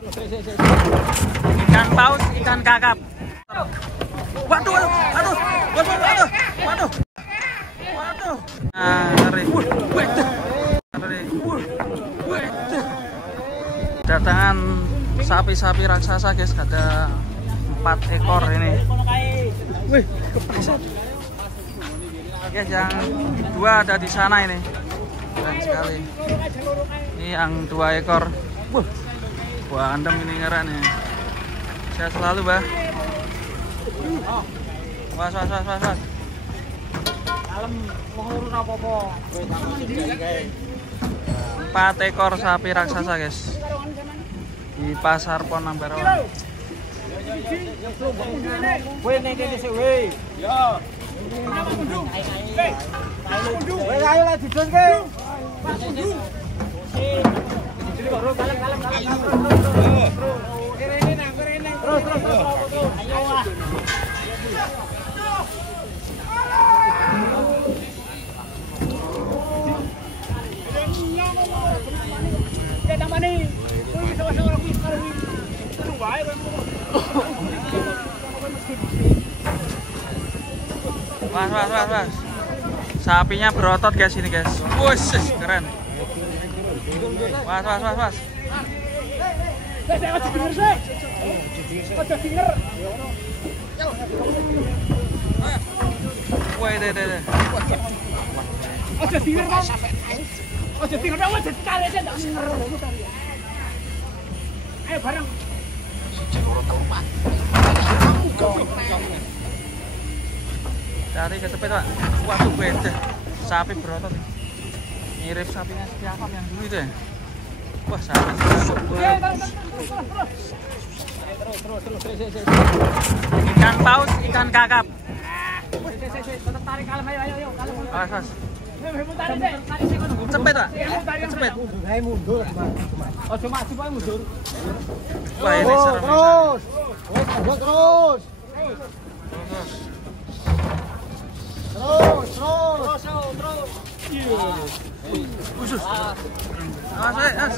Ikan paus, ikan kakap. Waduh. Ngeri. Datangan sapi-sapi raksasa guys, ada 4 ekor ini. Wih, kepleset. Guys, yang 2 ada di sana ini. Keren sekali. Ini yang 2 ekor. Wah, andem ini ngeren ya. Sehat selalu, Mbah. Was. Kalem wong loro apa-apa. 4 ekor sapi raksasa, guys. Di pasar Pon Ambarawa. Weh ning kene sik weh. Yo. Weh ayo lah didonke. Terus. Ayo ah. Was. Sapinya berotot guys ini guys. Wush, keren. Was. Woi, deh. Ayo bareng. Cari kecepet, Pak. Waduh, beda. Sapi berotot. Mirip sapinya siapa yang dulu itu ya? Wah, sapi. Ikan paus, ikan kakap. Tarik kalem ayo. Was. Cepet, Pak. Cepet. Ayo mundur, Mas. Ojo maju ae mundur. Wah, ini serem. Terus. Khusus. Awas,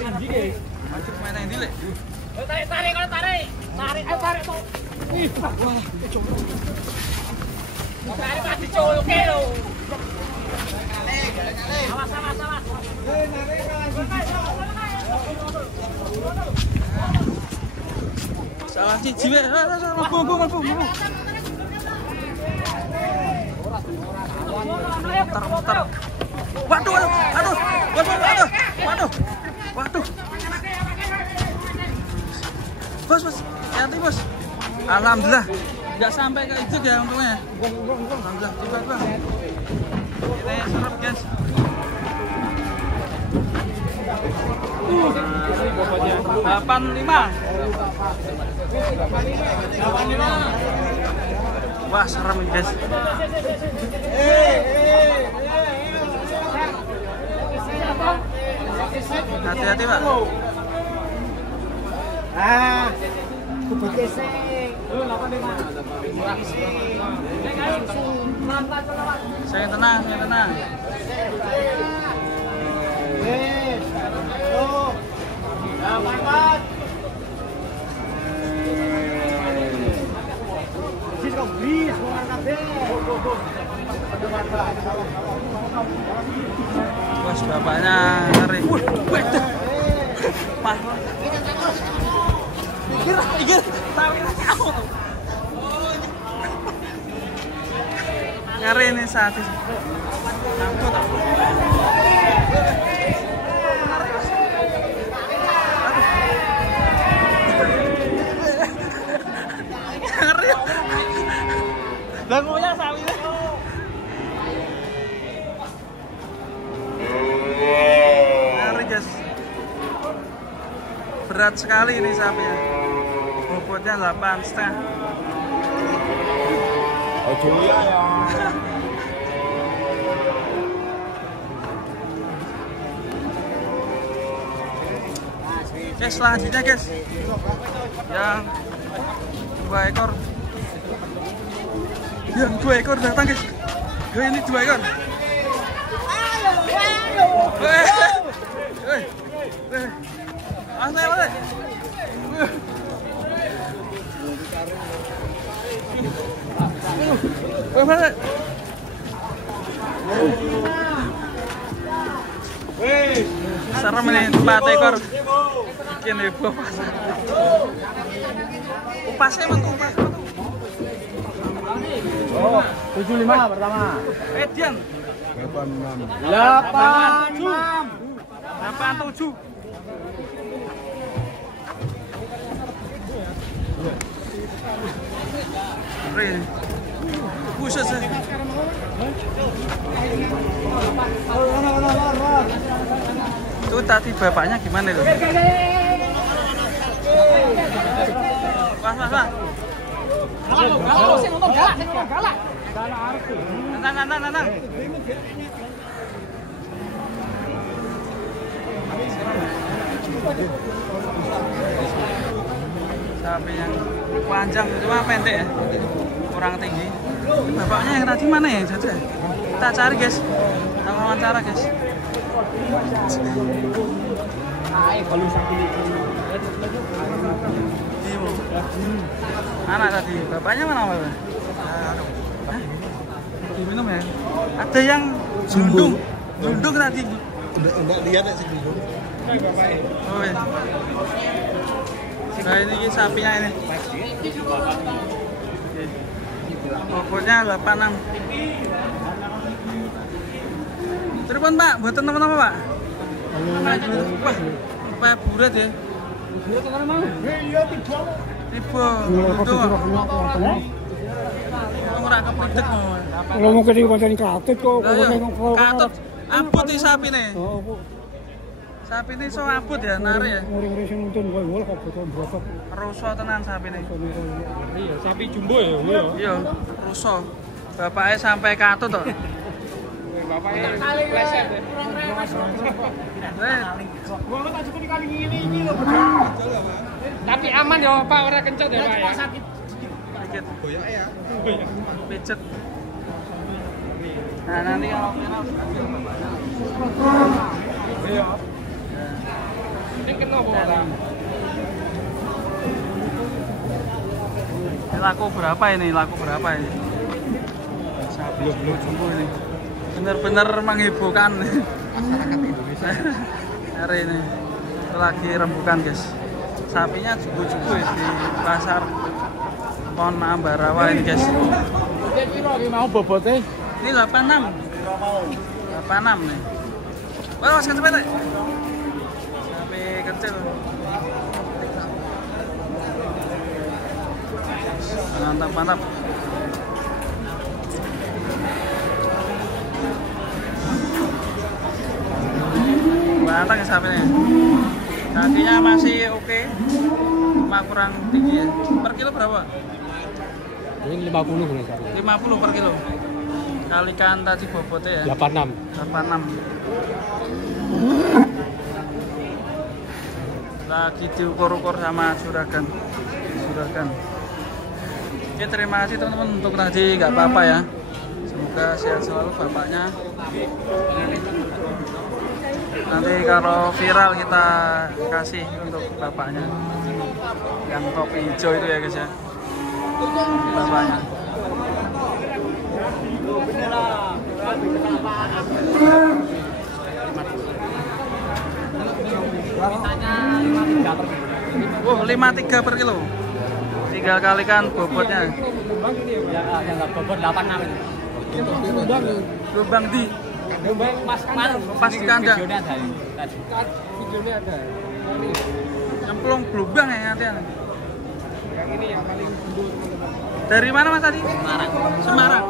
Masuk main yang dile. Tarik. Tarik toh. Tarik pasti coloke lo. Awas. Salah siji weh. Mlebu. Muter. Waduh. Bos. Hati, Bos. Alhamdulillah. Enggak sampai ke itu ya untungnya. Alhamdulillah. Coba. Ini serem, guys. 85. Wah, serem ini, guys. Hati-hati, Pak. Kubut keseng. Saya tenang. Bos, bapaknya ngeri. Pikir. Ngeri ini saat ini. Ngangkut. Ngeri. Bangunnya sawinya. Ngeri, guys. Berat sekali ini sapinya. Bobotnya 8,5. Guys, selanjutnya guys, yang 2 ekor. Yang 2 ekor datang guys. Ini 2 ekor. Asli. Serem ini 4 ekor. Gini bapak. Upasnya emang upas apa tuh? Oh, 75 pertama. Edian 87. Buset sih. Itu tadi bapaknya gimana itu? Mas. Galak, sih nonton galak. Tenang. Sapi yang panjang cuma pendek ya, kurang tinggi. Bapaknya yang tadi mana ya? Kita cari guys, kita wawancara guys. Anak tadi, bapaknya mana Mbak? Diminum ya? Ada yang jundung tadi. Enggak lihat ya si jundung. Oh ya. Nah ini sapinya ini. Pokoknya 86. Telepon Pak, buatan teman-teman Pak. Wah, Pak burat ya. Iya, tiba. Itu. Ora kepedhet mau. Kalau mau ke konten katut kok. Katut. Abut di sapi nih. Sapi ini so abut ya, narik ya. Ngurung-ngurung nuntun wol kok beton berapa. Ruso tenan sapi ini. Iya, sapi jumbo ya. Iya, ruso. Bapaknya sampai katut toh. Bapaknya pleset deh. Gua tak cukup dikali ini loh. Tapi aman ya Pak, ora kencet ya Pak ya. Dikit. Goyak ya. Pijet. Nah, nanti kalau final ambil bapaknya. Iya. Ini kena bola. Laku berapa ini? Sapi jumbo ini. Benar-benar menghebohkan Masyarakat Indonesia hari ini. Lagi rembukan guys. Sapinya jumbo-jumbo ya, di pasar Pon Ambarawa ini guys. Ini mau bobotnya? Ini 86 nih. Wah, mas kecil nih. Sapi kecil. Mantap. Mantap ya sapi nih. Kakinya masih oke, cuma kurang tinggi ya. Per kilo berapa? Ini 50 nih sapi. 50 per kilo. Kalikan tadi bobotnya ya. 86. Lagi diukur-ukur sama juragan. Oke, terima kasih teman-teman untuk tadi, nggak apa-apa ya. Semoga sehat selalu bapaknya. Nanti kalau viral kita kasih untuk bapaknya. Yang topi hijau itu ya guys ya. Bapaknya. Oh, 53 per kilo. Tinggal kalikan bobotnya. Yang nggak bobot 86 ini. Lubang di pas di kandang. Videonya ada. Nyemplung lubang ya nanti. Yang ini yang paling Dari mana Mas tadi? Semarang. Semarang.